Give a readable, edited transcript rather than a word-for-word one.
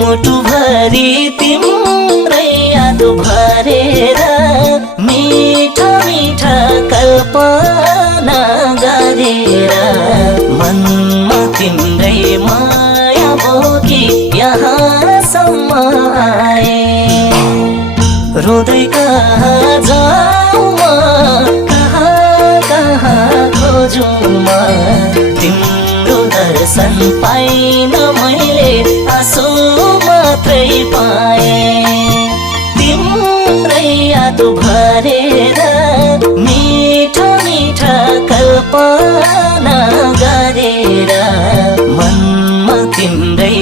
मुटुभरि तिम्रै याद भरेर मीठा मीठा कल्पना गरेर मनमा तिम्रै माया बोकी यहाँसम्म आए। रोदै कहाँ जाऊँ म, कहाँ कहाँ खोजौँ म, तिम्रो दर्शन पाइन मैले, आँसु मात्रै पाएँ। तिम्रै याद भरेर मीठा मीठा कल्पना गरेर मनमा तिम्रै